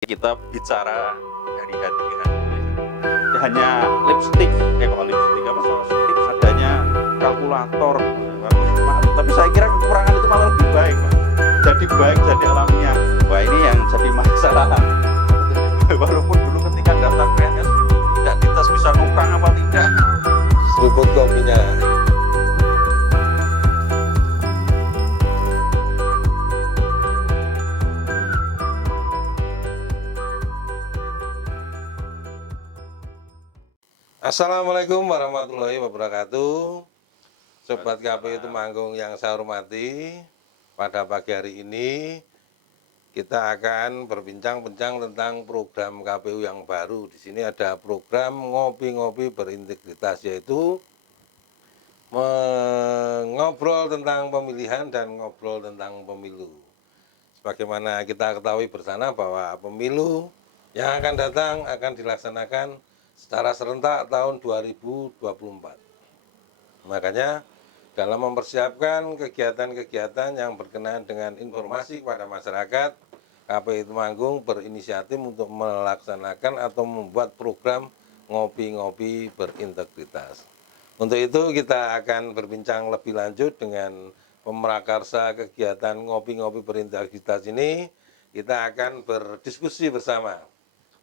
Kita bicara dari hati ke hati. Hanya lipstick, kok lipstick apa lipstick adanya kalkulator, tapi saya kira kekurangan itu malah lebih baik, Pak. Jadi baik, jadi alamiah. Wah, ini yang jadi masalah. Walaupun dulu ketika daftar PNS tidak dites bisa nukang apa tidak. Seruput kopinya. Assalamualaikum warahmatullahi wabarakatuh. Sobat KPU Temanggung yang saya hormati, pada pagi hari ini kita akan berbincang-bincang tentang program KPU yang baru. Di sini ada program ngopi-ngopi berintegritas, yaitu mengobrol tentang pemilihan dan ngobrol tentang pemilu. Sebagaimana kita ketahui bersama bahwa pemilu yang akan datang akan dilaksanakan secara serentak tahun 2024. Makanya dalam mempersiapkan kegiatan-kegiatan yang berkenaan dengan informasi kepada masyarakat, KPU Temanggung berinisiatif untuk melaksanakan atau membuat program ngopi-ngopi berintegritas. Untuk itu kita akan berbincang lebih lanjut dengan pemrakarsa kegiatan ngopi-ngopi berintegritas ini. Kita akan berdiskusi bersama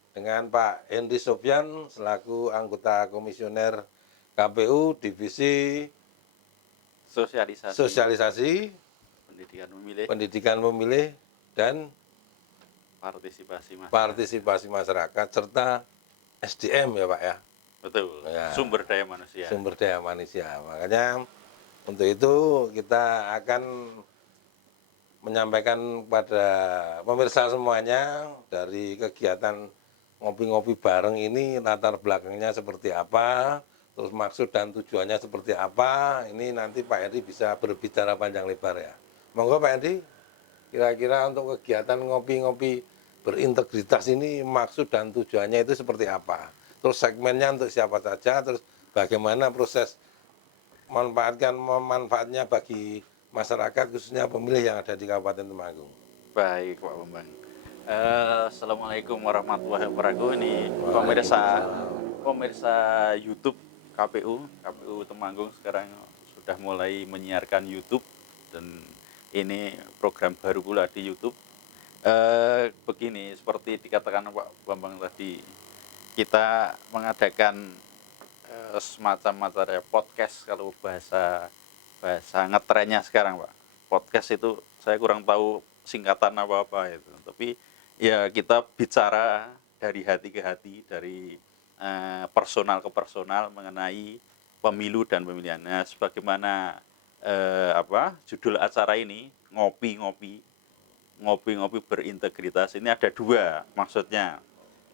dengan Pak Henry Sofyan selaku anggota komisioner KPU Divisi Sosialisasi Pendidikan Pemilih dan Partisipasi Masyarakat serta SDM ya Pak ya. Betul. Ya. Sumber daya manusia. Makanya untuk itu kita akan menyampaikan kepada pemirsa semuanya dari kegiatan ngopi-ngopi bareng ini latar belakangnya seperti apa, terus maksud dan tujuannya seperti apa. Ini nanti Pak Henry bisa berbicara panjang lebar ya. Monggo Pak Henry, kira-kira untuk kegiatan ngopi-ngopi berintegritas ini maksud dan tujuannya itu seperti apa? Terus segmennya untuk siapa saja, terus bagaimana proses memanfaatnya bagi masyarakat khususnya pemilih yang ada di Kabupaten Temanggung. Baik Pak Bambang. Assalamualaikum warahmatullahi wabarakatuh. Ini pemirsa YouTube KPU Temanggung sekarang sudah mulai menyiarkan YouTube dan ini program baru pula di YouTube. Begini, seperti dikatakan Pak Bambang tadi, kita mengadakan semacam acara podcast, kalau bahasa ngetrennya sekarang Pak. Podcast itu saya kurang tahu singkatan apa-apa itu, tapi ya kita bicara dari hati ke hati, dari personal ke personal mengenai pemilu dan pemilihan. Nah, sebagaimana judul acara ini, ngopi-ngopi berintegritas, ini ada dua maksudnya,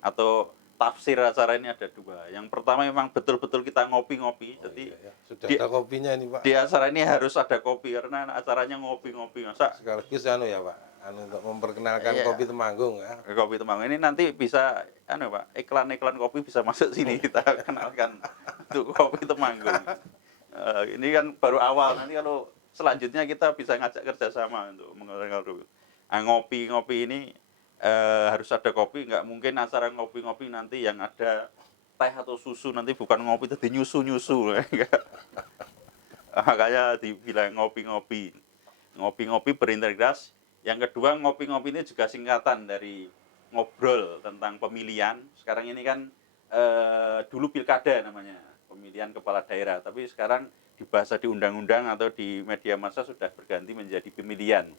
atau tafsir acara ini ada dua. Yang pertama memang betul-betul kita ngopi-ngopi. Jadi sudah ada kopinya ini Pak. Di acara ini harus ada kopi karena acaranya ngopi-ngopi. Masa sekaligus ya Pak, untuk memperkenalkan kopi Temanggung ya. Kopi Temanggung ini nanti bisa Pak, iklan-iklan kopi bisa masuk sini, kita kenalkan untuk kopi Temanggung. Ini kan baru awal, nanti kalau selanjutnya kita bisa ngajak kerjasama untuk mengenalkan kopi. Ngopi-ngopi ini harus ada kopi, nggak mungkin acara ngopi-ngopi nanti yang ada teh atau susu, nanti bukan ngopi tapi nyusu makanya dibilang ngopi-ngopi berintegritas. Yang kedua, ngopi-ngopi ini juga singkatan dari ngobrol tentang pemilihan. Sekarang ini kan dulu pilkada namanya, pemilihan kepala daerah, tapi sekarang dibahas di undang-undang atau di media massa sudah berganti menjadi pemilihan,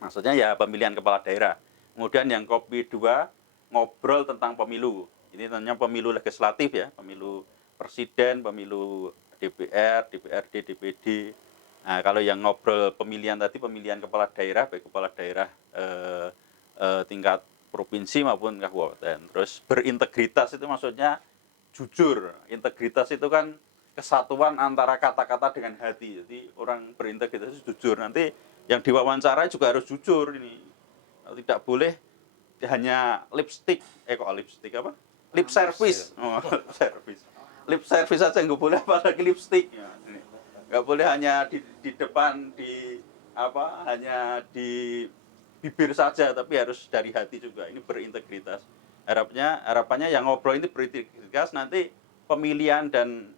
maksudnya ya pemilihan kepala daerah. Kemudian yang kopi dua, ngobrol tentang pemilu. Ini tentunya pemilu legislatif ya, pemilu presiden, pemilu DPR, DPRD, DPD. Nah, kalau yang ngobrol pemilihan tadi, pemilihan kepala daerah, baik kepala daerah tingkat provinsi maupun kabupaten. Terus berintegritas itu maksudnya jujur. Integritas itu kan kesatuan antara kata-kata dengan hati. Jadi orang berintegritas itu jujur. Nanti yang diwawancara juga harus jujur ini. Tidak boleh hanya lipstick, lip service. Lip service saja nggak boleh, apalagi lipstick. Nggak boleh hanya di depan, hanya di bibir saja, tapi harus dari hati juga. Ini berintegritas. Harapannya yang ngobrol ini berintegritas, nanti pemilihan dan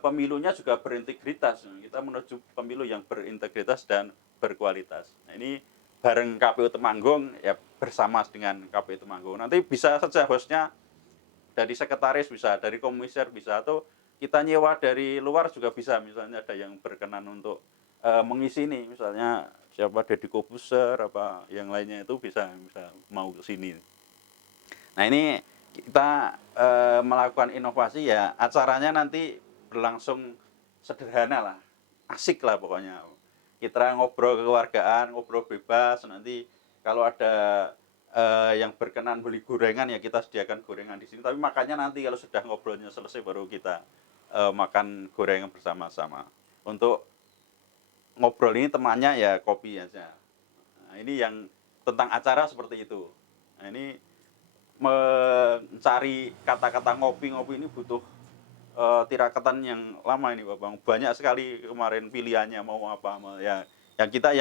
pemilunya juga berintegritas. Kita menuju pemilu yang berintegritas dan berkualitas. Nah, ini bareng KPU Temanggung ya, bersama dengan KPU Temanggung. Nanti bisa saja hostnya dari sekretaris, bisa dari komisar, bisa, atau kita nyewa dari luar juga bisa. Misalnya ada yang berkenan untuk mengisi ini, misalnya siapa, Deddy Kobuser apa yang lainnya, itu bisa mau ke sini. Nah, ini kita melakukan inovasi ya, acaranya nanti berlangsung sederhana lah, asik lah pokoknya. Kita ngobrol kekeluargaan, ngobrol bebas. Nanti kalau ada yang berkenan beli gorengan ya kita sediakan gorengan di sini. Tapi makanya nanti kalau sudah ngobrolnya selesai baru kita makan gorengan bersama-sama. Untuk ngobrol ini temannya ya kopi aja. Nah, ini yang tentang acara seperti itu. Nah, ini mencari kata-kata ngopi-ngopi ini butuh tirakatan yang lama ini Bapak. Banyak sekali kemarin pilihannya mau apa, ya yang kita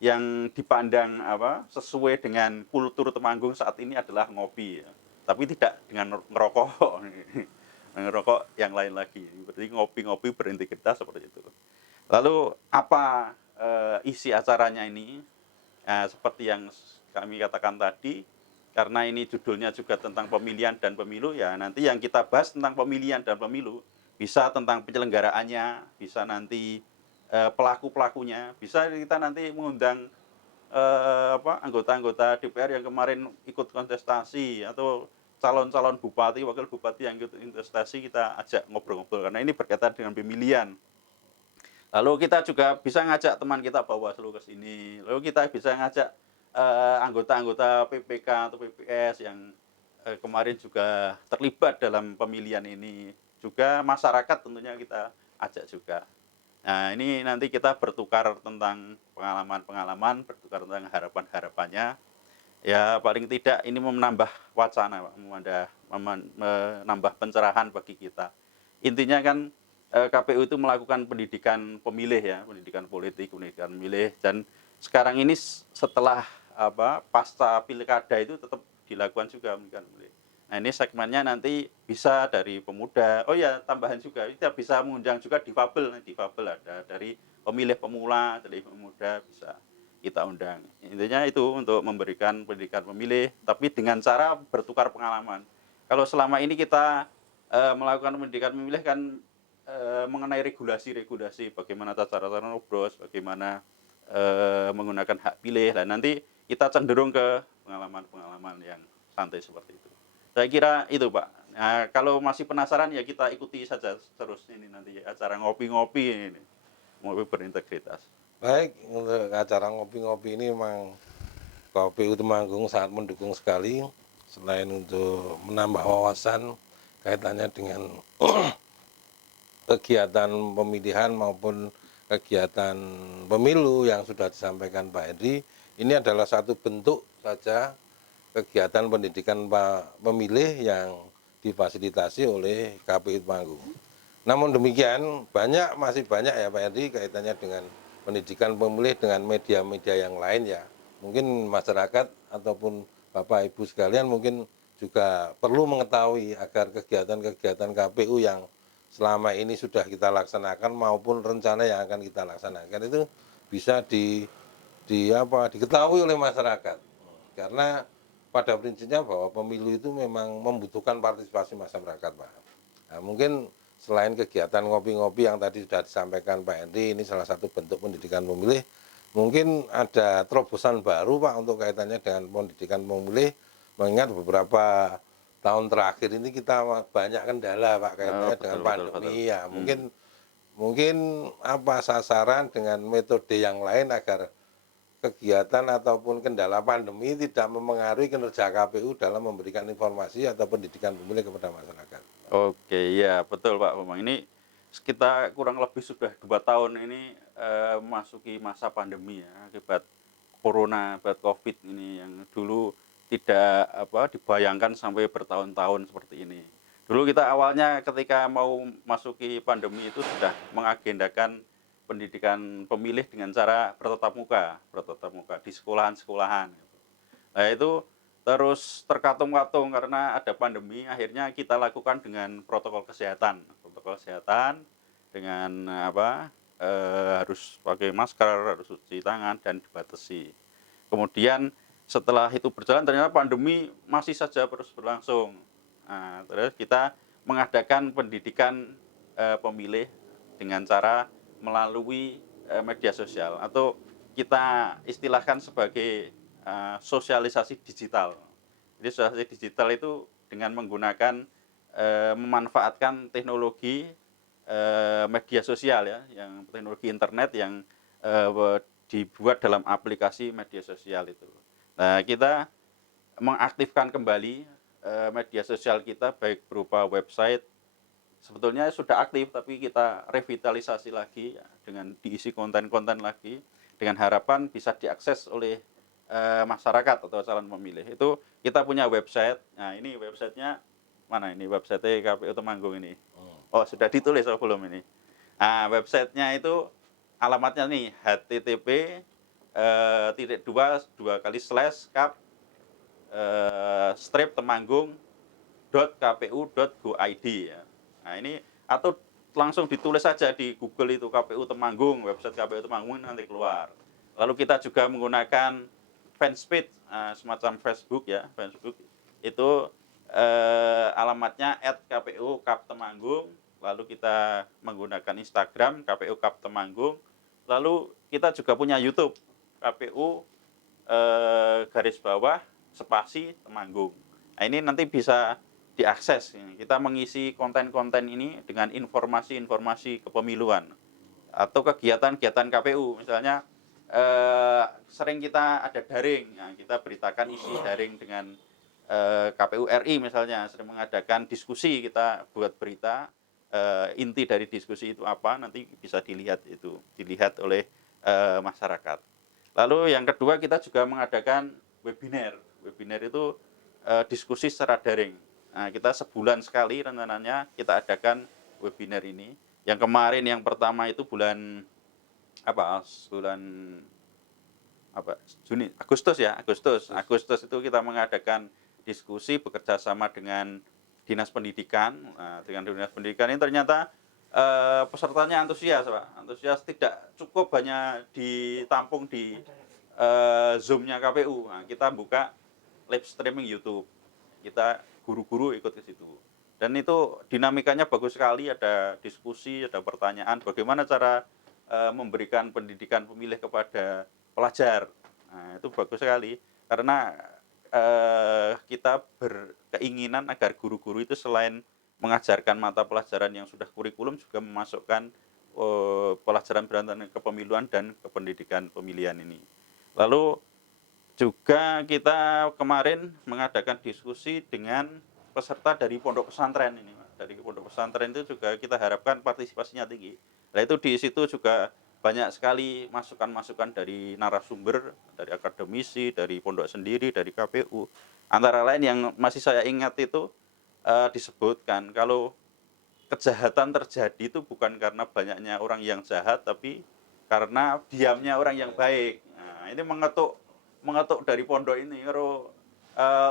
yang dipandang apa sesuai dengan kultur Temanggung saat ini adalah ngopi ya. Tapi tidak dengan ngerokok. Ngerokok yang lain lagi. Berarti ngopi-ngopi berintegritas seperti itu. Lalu apa isi acaranya ini? Nah, seperti yang kami katakan tadi, karena ini judulnya juga tentang pemilihan dan pemilu, ya nanti yang kita bahas tentang pemilihan dan pemilu, bisa tentang penyelenggaraannya, bisa nanti pelaku-pelakunya, bisa kita nanti mengundang anggota-anggota DPR yang kemarin ikut kontestasi, atau calon-calon bupati, wakil bupati yang ikut kontestasi, kita ajak ngobrol-ngobrol, karena ini berkaitan dengan pemilihan. Lalu kita juga bisa ngajak teman kita Bawaslu ke sini. Lalu kita bisa ngajak anggota-anggota PPK atau PPS yang kemarin juga terlibat dalam pemilihan ini. Juga masyarakat tentunya kita ajak juga. Nah, ini nanti kita bertukar tentang pengalaman-pengalaman, bertukar tentang harapan-harapannya. Ya, paling tidak ini menambah wacana, Pak, menambah pencerahan bagi kita. Intinya kan KPU itu melakukan pendidikan pemilih ya, pendidikan politik, pendidikan pemilih, dan sekarang ini setelah pasca pilkada itu tetap dilakukan juga pendidikan pemilih. Nah, ini segmennya nanti bisa dari pemuda. Oh ya, tambahan juga kita bisa mengundang juga difabel ada dari pemilih pemula, dari pemuda bisa kita undang. Intinya itu untuk memberikan pendidikan pemilih, tapi dengan cara bertukar pengalaman. Kalau selama ini kita melakukan pendidikan pemilih kan mengenai regulasi-regulasi, bagaimana cara-cara nyoblos, bagaimana menggunakan hak pilih, dan nanti kita cenderung ke pengalaman-pengalaman yang santai seperti itu. Saya kira itu Pak. Nah, kalau masih penasaran ya kita ikuti saja terus ini nanti acara ngopi-ngopi ini, ngopi berintegritas. Baik, untuk acara ngopi-ngopi ini memang KPU Temanggung sangat mendukung sekali. Selain untuk menambah wawasan kaitannya dengan kegiatan pemilihan maupun kegiatan pemilu yang sudah disampaikan Pak Hendy, ini adalah satu bentuk saja kegiatan pendidikan pemilih yang difasilitasi oleh KPU Temanggung. Namun demikian, masih banyak ya Pak Hendy kaitannya dengan pendidikan pemilih dengan media-media yang lain ya. Mungkin masyarakat ataupun Bapak Ibu sekalian mungkin juga perlu mengetahui agar kegiatan-kegiatan KPU yang selama ini sudah kita laksanakan maupun rencana yang akan kita laksanakan itu bisa diketahui oleh masyarakat. Karena pada prinsipnya bahwa pemilu itu memang membutuhkan partisipasi masyarakat, Pak. Nah, mungkin selain kegiatan ngopi-ngopi yang tadi sudah disampaikan Pak Hendy, ini salah satu bentuk pendidikan pemilih, mungkin ada terobosan baru Pak untuk kaitannya dengan pendidikan pemilih, mengingat beberapa tahun terakhir ini kita banyak kendala Pak kaitannya dengan pandemi ya. Mungkin apa sasaran dengan metode yang lain agar kegiatan ataupun kendala pandemi tidak mempengaruhi kinerja KPU dalam memberikan informasi atau pendidikan pemilih kepada masyarakat. Oke, ya betul Pak Bambang. Ini kita kurang lebih sudah 2 tahun ini memasuki masa pandemi ya, akibat corona, akibat COVID ini yang dulu tidak dibayangkan sampai bertahun-tahun seperti ini. Dulu kita awalnya ketika mau masuki pandemi itu sudah mengagendakan pendidikan pemilih dengan cara bertatap muka di sekolahan-sekolahan. Nah itu terus terkatung-katung karena ada pandemi, akhirnya kita lakukan dengan protokol kesehatan dengan harus pakai masker, harus cuci tangan dan dibatasi. Kemudian setelah itu berjalan ternyata pandemi masih saja terus berlangsung. Nah, terus kita mengadakan pendidikan pemilih dengan cara melalui media sosial atau kita istilahkan sebagai sosialisasi digital. Jadi sosialisasi digital itu dengan menggunakan memanfaatkan teknologi media sosial ya, yang teknologi internet yang dibuat dalam aplikasi media sosial itu. Nah, kita mengaktifkan kembali media sosial kita baik berupa website, sebetulnya sudah aktif tapi kita revitalisasi lagi ya, dengan diisi konten-konten lagi dengan harapan bisa diakses oleh masyarakat atau calon pemilih. Itu kita punya website. Nah, ini websitenya mana ini? Website KPU Temanggung ini. Oh, sudah ditulis oh belum ini. Nah, websitenya itu alamatnya nih http dua kali slash kap strip temanggung.kpu.go.id ya. Nah, ini atau langsung ditulis saja di Google itu KPU Temanggung, website KPU Temanggung nanti keluar. Lalu kita juga menggunakan fanspage semacam Facebook ya, Facebook itu alamatnya @kpu_kap_temanggung. Lalu kita menggunakan Instagram KPU Kap Temanggung. Lalu kita juga punya YouTube KPU garis bawah spasi Temanggung. Nah, ini nanti bisa diakses. Kita mengisi konten-konten ini dengan informasi-informasi kepemiluan atau kegiatan-kegiatan KPU. Misalnya sering kita ada daring, nah, kita beritakan isi daring dengan KPU RI misalnya, sering mengadakan diskusi, kita buat berita inti dari diskusi itu apa, nanti bisa dilihat oleh masyarakat. Lalu yang kedua kita juga mengadakan webinar. Webinar itu diskusi secara daring. Nah, kita sebulan sekali rencananya kita adakan webinar ini. Yang kemarin yang pertama itu bulan Juni, Agustus ya, Agustus itu kita mengadakan diskusi bekerja sama dengan Dinas Pendidikan. Nah, dengan Dinas Pendidikan ini ternyata pesertanya antusias, Pak. Antusias tidak cukup hanya ditampung di Zoom-nya KPU. Nah, kita buka live streaming YouTube. Kita guru-guru ikut ke situ. Dan itu dinamikanya bagus sekali, ada diskusi, ada pertanyaan bagaimana cara memberikan pendidikan pemilih kepada pelajar. Nah, itu bagus sekali karena kita berkeinginan agar guru-guru itu selain mengajarkan mata pelajaran yang sudah kurikulum juga memasukkan pelajaran berkaitan kepemiluan dan kependidikan pemilihan ini. Lalu juga kita kemarin mengadakan diskusi dengan peserta dari pondok pesantren ini. Dari pondok pesantren itu juga kita harapkan partisipasinya tinggi. Nah, itu di situ juga banyak sekali masukan-masukan dari narasumber, dari akademisi, dari pondok sendiri, dari KPU. Antara lain yang masih saya ingat itu disebutkan kalau kejahatan terjadi itu bukan karena banyaknya orang yang jahat, tapi karena diamnya orang yang baik. Nah, ini mengetuk dari pondok ini. Kalau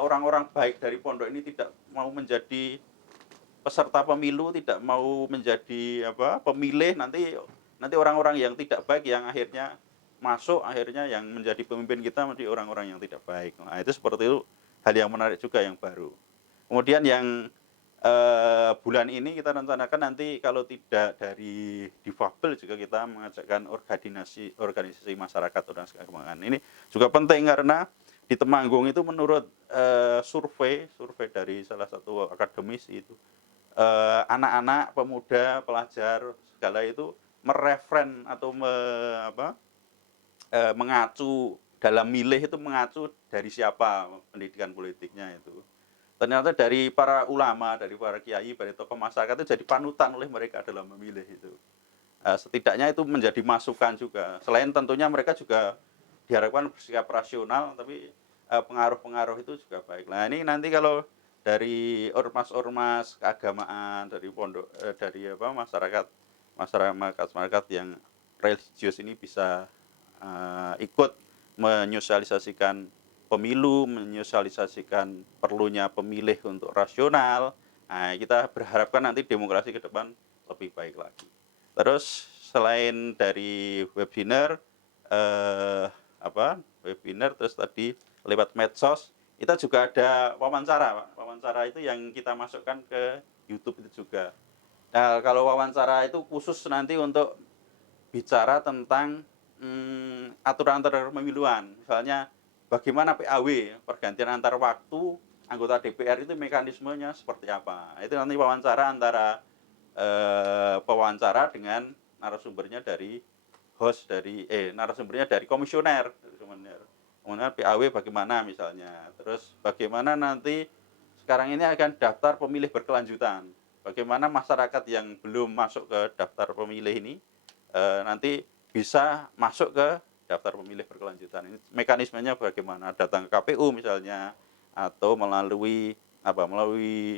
orang-orang baik dari pondok ini tidak mau menjadi peserta pemilu, tidak mau menjadi pemilih, nanti orang-orang yang tidak baik yang akhirnya masuk, akhirnya yang menjadi pemimpin kita menjadi orang-orang yang tidak baik. Nah, itu seperti itu hal yang menarik juga yang baru. Kemudian yang bulan ini kita rencanakan nanti kalau tidak dari difabel juga kita mengajakkan organisasi masyarakat orang. Ini juga penting karena di Temanggung itu menurut survei dari salah satu akademisi itu anak-anak, pemuda, pelajar segala itu mereferen atau mengacu dalam milih itu mengacu dari siapa pendidikan politiknya itu. Ternyata dari para ulama, dari para kiai, dari tokoh masyarakat itu jadi panutan oleh mereka dalam memilih itu. Setidaknya itu menjadi masukan juga. Selain tentunya mereka juga diharapkan bersikap rasional, tapi pengaruh-pengaruh itu juga baik. Nah, ini nanti kalau dari ormas-ormas keagamaan, dari pondok, dari masyarakat yang religius ini bisa ikut menyosialisasikan pemilu, menyosialisasikan perlunya pemilih untuk rasional. Nah, kita berharapkan nanti demokrasi ke depan lebih baik lagi. Terus selain dari webinar, webinar terus tadi lewat medsos, kita juga ada wawancara, Pak. Wawancara itu yang kita masukkan ke YouTube itu juga. Nah, kalau wawancara itu khusus nanti untuk bicara tentang aturan-aturan pemiluan. Misalnya bagaimana PAW, pergantian antar waktu anggota DPR itu mekanismenya seperti apa. Itu nanti wawancara antara pewawancara dengan narasumbernya dari narasumbernya dari komisioner. Kemudian PAW bagaimana misalnya. Terus bagaimana nanti sekarang ini akan daftar pemilih berkelanjutan. Bagaimana masyarakat yang belum masuk ke daftar pemilih ini nanti bisa masuk ke daftar pemilih berkelanjutan. Ini mekanismenya bagaimana? Datang ke KPU misalnya, atau melalui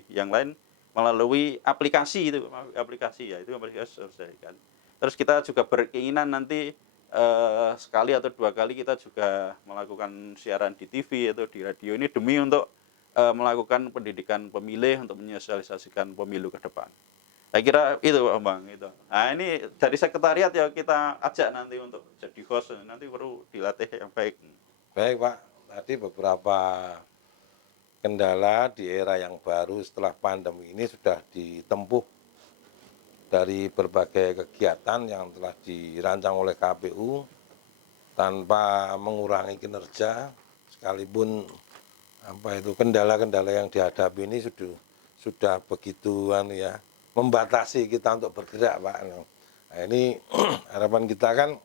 yang lain, melalui aplikasi itu, aplikasi ya, itu aplikasi selesaikan. Terus kita juga berkeinginan nanti sekali atau 2 kali kita juga melakukan siaran di TV atau di radio ini demi untuk melakukan pendidikan pemilih untuk menyosialisasikan pemilu ke depan. Saya kira itu Pak Bang itu. Nah, ini dari sekretariat ya kita ajak nanti untuk jadi host, nanti perlu dilatih yang baik. Baik Pak, tadi beberapa kendala di era yang baru setelah pandemi ini sudah ditempuh dari berbagai kegiatan yang telah dirancang oleh KPU tanpa mengurangi kinerja, sekalipun kendala-kendala yang dihadapi ini sudah begitu membatasi kita untuk bergerak Pak. Nah, ini harapan kita kan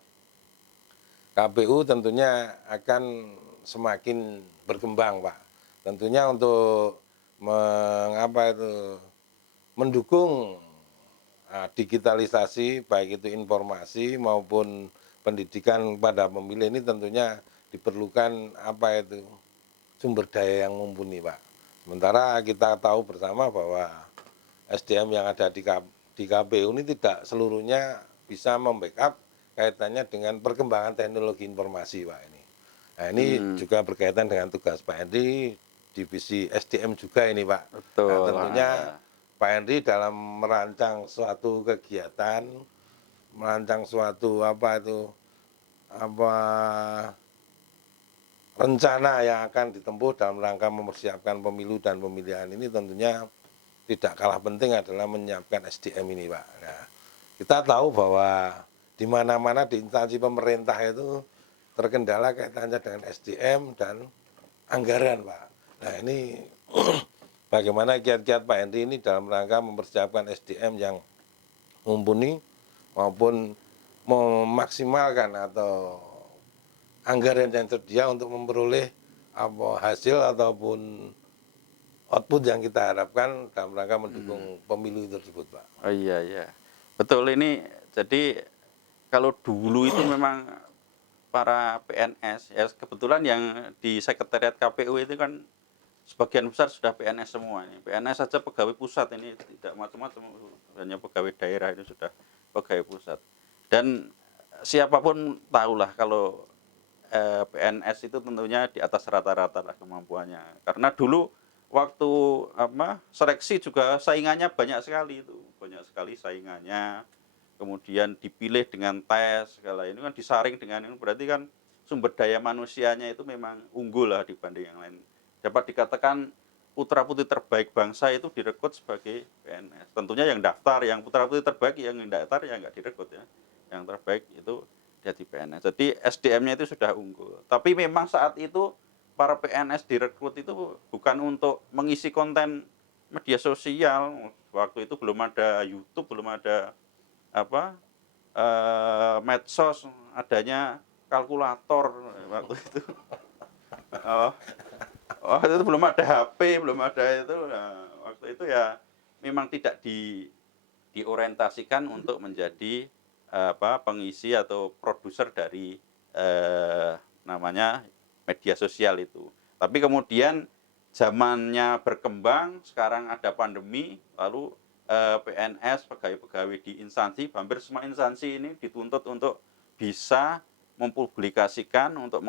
KPU tentunya akan semakin berkembang Pak. Tentunya untuk mendukung digitalisasi baik itu informasi maupun pendidikan pada pemilih ini tentunya diperlukan sumber daya yang mumpuni Pak. Sementara kita tahu bersama bahwa SDM yang ada di KPU ini tidak seluruhnya bisa membackup kaitannya dengan perkembangan teknologi informasi Pak ini. Nah ini juga berkaitan dengan tugas Pak Henry, divisi SDM juga ini Pak. Betul. Nah tentunya Pak Henry dalam merancang suatu kegiatan, merancang suatu rencana yang akan ditempuh dalam rangka mempersiapkan pemilu dan pemilihan ini tentunya tidak kalah penting adalah menyiapkan SDM ini Pak. Nah, kita tahu bahwa di mana-mana di instansi pemerintah itu terkendala kaitannya dengan SDM dan anggaran Pak. Nah ini bagaimana kiat-kiat Pak Henry ini dalam rangka mempersiapkan SDM yang mumpuni maupun memaksimalkan atau anggaran yang tersedia untuk memperoleh hasil ataupun output yang kita harapkan dalam rangka mendukung pemilu tersebut Pak. Oh iya. Betul ini, jadi kalau dulu itu memang para PNS, ya kebetulan yang di sekretariat KPU itu kan sebagian besar sudah PNS semua. PNS saja pegawai pusat ini tidak macam-macam, hanya pegawai daerah ini sudah pegawai pusat. Dan siapapun tahulah kalau PNS itu tentunya di atas rata-rata lah kemampuannya. Karena dulu waktu seleksi juga saingannya banyak sekali itu, banyak sekali saingannya. Kemudian dipilih dengan tes segala ini kan disaring dengan ini, berarti kan sumber daya manusianya itu memang unggul lah dibanding yang lain. Dapat dikatakan putra-putri terbaik bangsa itu direkrut sebagai PNS. Tentunya yang daftar, yang putra-putri terbaik yang daftar ya nggak direkrut ya. Yang terbaik itu jadi PNS. Jadi SDM-nya itu sudah unggul. Tapi memang saat itu para PNS direkrut itu bukan untuk mengisi konten media sosial. Waktu itu belum ada YouTube, belum ada medsos, adanya kalkulator waktu itu. Waktu itu belum ada HP, belum ada itu. Nah, waktu itu ya memang tidak diorientasikan untuk menjadi pengisi atau produser dari namanya media sosial itu. Tapi kemudian zamannya berkembang, sekarang ada pandemi, lalu PNS, pegawai-pegawai di instansi, hampir semua instansi ini dituntut untuk bisa mempublikasikan untuk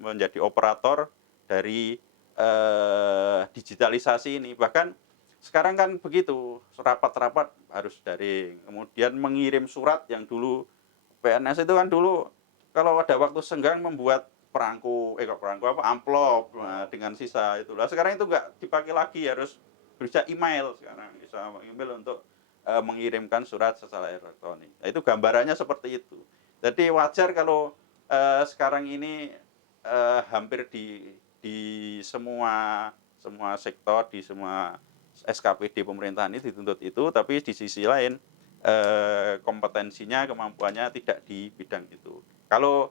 menjadi operator dari digitalisasi ini. Bahkan sekarang kan begitu, rapat-rapat harus daring. Kemudian mengirim surat yang dulu PNS itu kan dulu kalau ada waktu senggang membuat amplop dengan sisa itulah. Sekarang itu nggak dipakai lagi, harus bisa email sekarang, bisa email untuk mengirimkan surat secara elektronik. Nah, itu gambarannya seperti itu. Jadi wajar kalau sekarang ini hampir di semua sektor, di semua SKPD pemerintahan ini dituntut itu, tapi di sisi lain kompetensinya, kemampuannya tidak di bidang itu. Kalau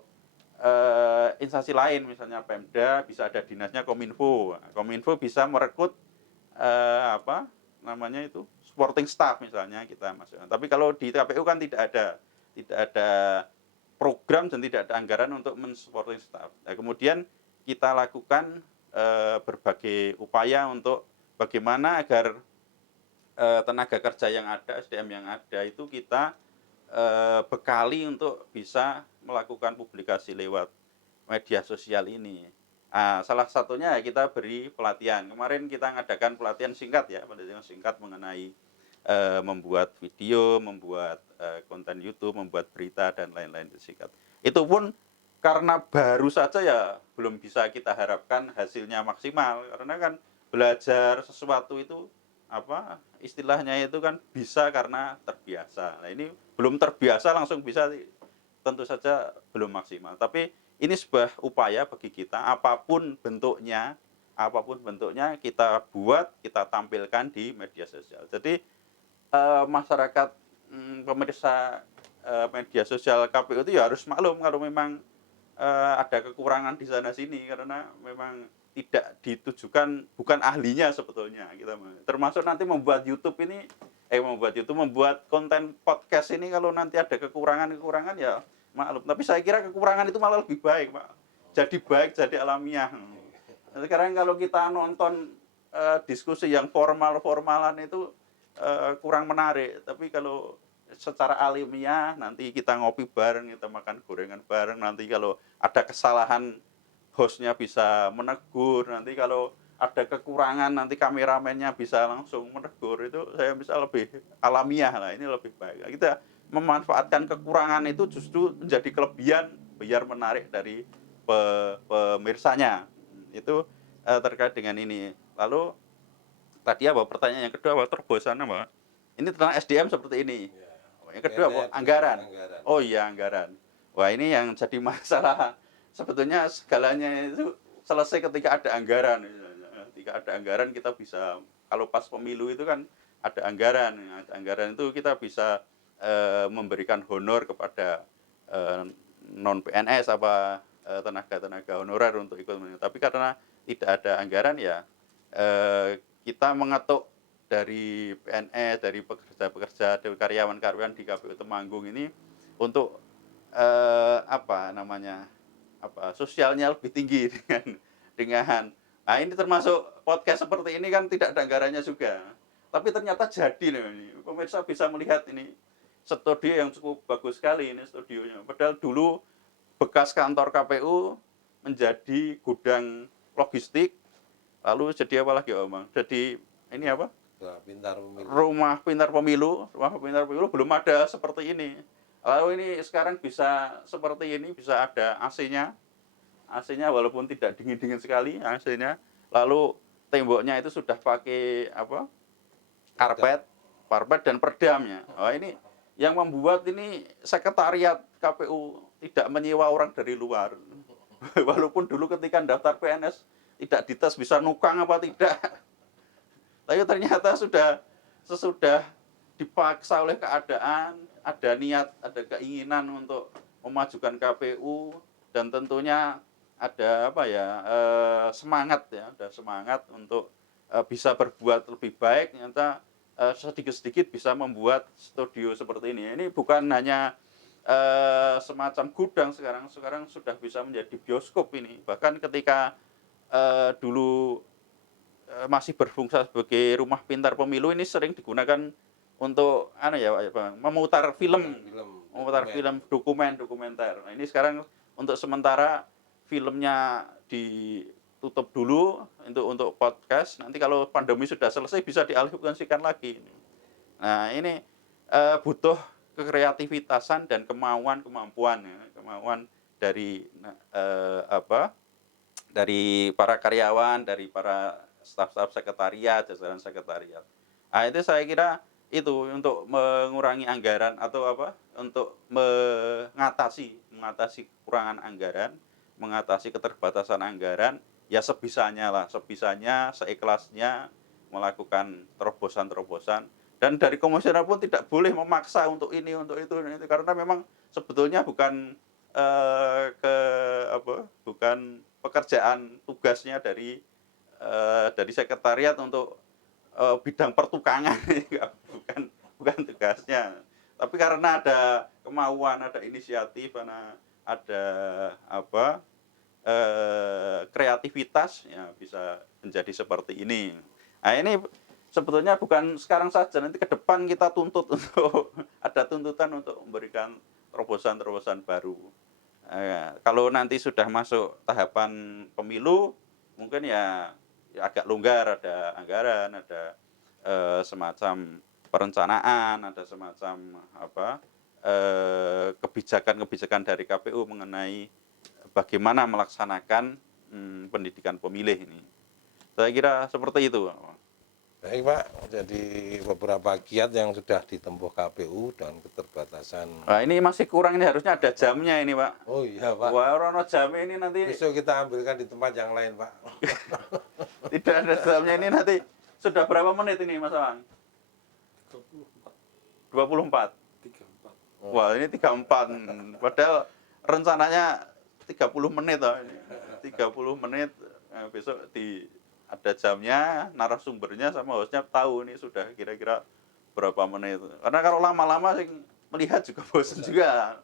instansi lain, misalnya Pemda, bisa ada dinasnya Kominfo. Kominfo bisa merekrut apa namanya itu supporting staff misalnya kita masukkan. Tapi kalau di KPU kan tidak ada program dan tidak ada anggaran untuk mensupporting staff. Nah, kemudian kita lakukan berbagai upaya untuk bagaimana agar tenaga kerja yang ada, SDM yang ada itu kita bekali untuk bisa melakukan publikasi lewat media sosial ini. Salah satunya ya kita beri pelatihan. Kemarin kita ngadakan pelatihan singkat ya, pelatihan singkat mengenai membuat video, membuat konten YouTube, membuat berita dan lain-lain singkat. Itu pun karena baru saja ya belum bisa kita harapkan hasilnya maksimal, karena kan belajar sesuatu itu istilahnya itu kan bisa karena terbiasa. Nah, ini belum terbiasa langsung bisa, tentu saja belum maksimal. Tapi ini sebuah upaya bagi kita, apapun bentuknya kita buat, kita tampilkan di media sosial. Jadi masyarakat pemirsa media sosial KPU itu ya harus maklum kalau memang ada kekurangan di sana sini, karena memang tidak ditujukan, bukan ahlinya sebetulnya kita. Termasuk nanti membuat membuat konten podcast ini, kalau nanti ada kekurangan ya maklum. Tapi saya kira kekurangan itu malah lebih baik, Pak. Jadi baik, jadi alamiah. Sekarang kalau kita nonton diskusi yang formalan itu kurang menarik. Tapi kalau secara alamiah, nanti kita ngopi bareng, kita makan gorengan bareng, nanti kalau ada kesalahan hostnya bisa menegur, nanti kalau ada kekurangan nanti kameramennya bisa langsung menegur, itu saya bisa lebih alamiah lah, ini lebih baik. Kita memanfaatkan kekurangan itu justru menjadi kelebihan biar menarik dari pemirsanya. Itu terkait dengan ini. Lalu tadi pertanyaan yang kedua terobosan apa? Ini tentang SDM seperti ini. Yang kedua anggaran. Oh iya, anggaran. Wah, ini yang jadi masalah. Sebetulnya segalanya itu selesai ketika ada anggaran. Ketika ada anggaran kita bisa, kalau pas pemilu itu kan ada anggaran. Anggaran itu kita bisa memberikan honor kepada non PNS tenaga-tenaga honorer untuk ikut. Tapi karena tidak ada anggaran ya kita mengetuk dari PNS, dari pekerja-pekerja, dari karyawan-karyawan di KPU Temanggung ini untuk sosialnya lebih tinggi dengan nah, ini termasuk podcast seperti ini kan tidak ada anggarannya juga. Tapi ternyata jadi loh ini. Pemirsa bisa melihat ini studio yang cukup bagus sekali ini studionya. Padahal dulu bekas kantor KPU menjadi gudang logistik, lalu jadi apa lagi Om? Jadi ini apa? Rumah pintar pemilu belum ada seperti ini. Lalu ini sekarang bisa seperti ini, bisa ada AC-nya walaupun tidak dingin-dingin sekali AC-nya. Lalu temboknya itu sudah pakai karpet dan peredamnya. Ini yang membuat ini sekretariat KPU tidak menyewa orang dari luar. Walaupun dulu ketika daftar PNS tidak dites bisa nukang apa tidak. Tapi ternyata sesudah dipaksa oleh keadaan, ada niat, ada keinginan untuk memajukan KPU, dan tentunya ada semangat untuk bisa berbuat lebih baik. Ternyata sedikit-sedikit bisa membuat studio seperti ini. Ini bukan hanya semacam gudang, sekarang sudah bisa menjadi bioskop ini. Bahkan ketika dulu masih berfungsi sebagai rumah pintar pemilu ini sering digunakan untuk memutar film, dokumenter. Nah, ini sekarang untuk sementara filmnya ditutup dulu untuk podcast. Nanti kalau pandemi sudah selesai bisa dialihfungsikan lagi. Nah, ini butuh kekreativitasan dan kemampuan dari dari para karyawan, dari para staf-staf sekretariat, jajaran sekretariat. Nah, itu saya kira itu untuk mengurangi anggaran atau untuk mengatasi kekurangan anggaran, mengatasi keterbatasan anggaran, ya sebisanya, seikhlasnya melakukan terobosan-terobosan. Dan dari komisioner pun tidak boleh memaksa untuk ini, untuk itu, karena memang sebetulnya bukan bukan pekerjaan tugasnya dari sekretariat untuk bidang pertukangan, bukan tugasnya. Tapi karena ada kemauan, ada inisiatif, karena ada kreativitas, ya bisa menjadi seperti ini. Nah, ini sebetulnya bukan sekarang saja, nanti ke depan kita tuntut untuk ada tuntutan untuk memberikan terobosan-terobosan baru. Kalau nanti sudah masuk tahapan pemilu, mungkin ya agak longgar, ada anggaran, ada semacam perencanaan, ada semacam kebijakan-kebijakan dari KPU mengenai bagaimana melaksanakan pendidikan pemilih ini. Saya kira seperti itu. Baik Pak, jadi beberapa kiat yang sudah ditempuh KPU dan keterbatasan. Nah, ini masih kurang, ini harusnya ada jamnya ini Pak. Oh iya Pak. Wah, orang jamnya ini nanti. Besok kita ambilkan di tempat yang lain Pak. Tidak ada jamnya ini nanti. Sudah berapa menit ini Mas Awang? 24. 34. Wah, ini 34. Padahal rencananya 30 menit loh ini. 30 menit. Nah, besok ada jamnya, narasumbernya sama hostnya tahu ini sudah kira-kira berapa menit. Karena kalau lama-lama sih melihat juga bosan juga.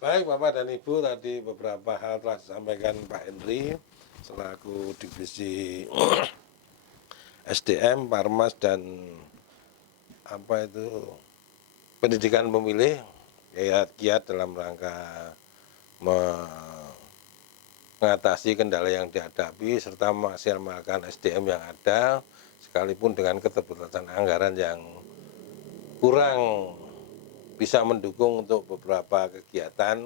Baik Bapak dan Ibu, tadi beberapa hal telah disampaikan Pak Henry selaku Divisi SDM, Parmas dan pendidikan pemilih, kiat dalam rangka mengatasi kendala yang dihadapi serta maksimalkan SDM yang ada, sekalipun dengan keterbatasan anggaran yang kurang bisa mendukung untuk beberapa kegiatan,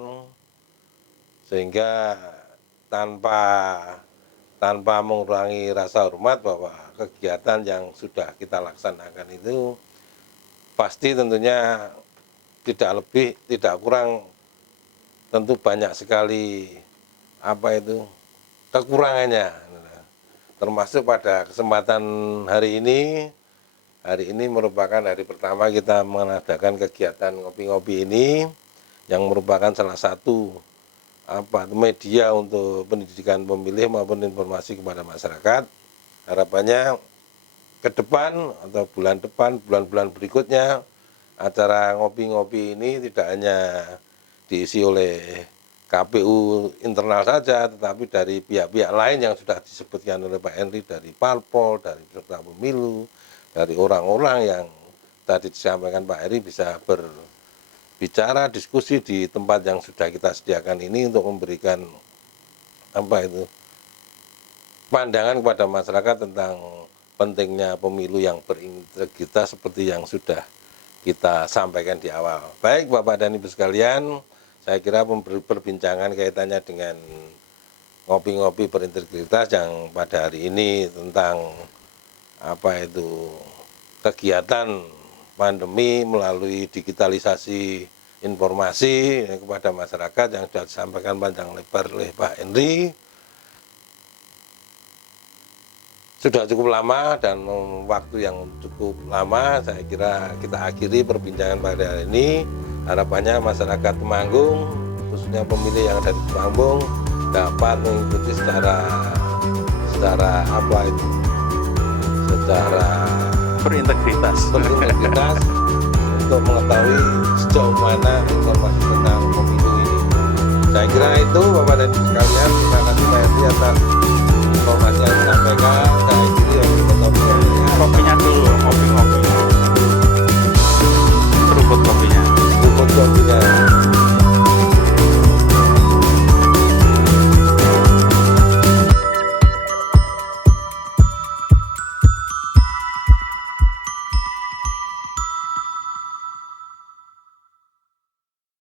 sehingga tanpa mengurangi rasa hormat bahwa kegiatan yang sudah kita laksanakan itu pasti tentunya tidak lebih tidak kurang, tentu banyak sekali kekurangannya, termasuk pada kesempatan hari ini merupakan hari pertama kita mengadakan kegiatan ngopi-ngopi ini, yang merupakan salah satu media untuk pendidikan pemilih maupun informasi kepada masyarakat. Harapannya ke depan atau bulan depan, bulan-bulan berikutnya, acara ngopi-ngopi ini tidak hanya diisi oleh KPU internal saja, tetapi dari pihak-pihak lain yang sudah disebutkan oleh Pak Henry, dari Parpol, dari peserta pemilu, dari orang-orang yang tadi disampaikan Pak Henry, bisa berbicara, diskusi di tempat yang sudah kita sediakan ini untuk memberikan pandangan kepada masyarakat tentang pentingnya pemilu yang berintegritas seperti yang sudah kita sampaikan di awal. Baik Bapak dan Ibu sekalian, saya kira perbincangan kaitannya dengan ngopi-ngopi berintegritas yang pada hari ini tentang kegiatan pandemi melalui digitalisasi informasi kepada masyarakat yang sudah disampaikan panjang lebar oleh Pak Henry sudah cukup lama, dan waktu yang cukup lama saya kira kita akhiri perbincangan pada hari ini. Harapannya masyarakat Temanggung, khususnya pemilih yang ada di Temanggung, dapat mengikuti secara berintegritas untuk mengetahui sejauh mana informasi tentang pemilu ini. Saya kira itu Bapak dan Ibu sekalian. Terima kasih Pak Henry atas informasi yang disampaikan.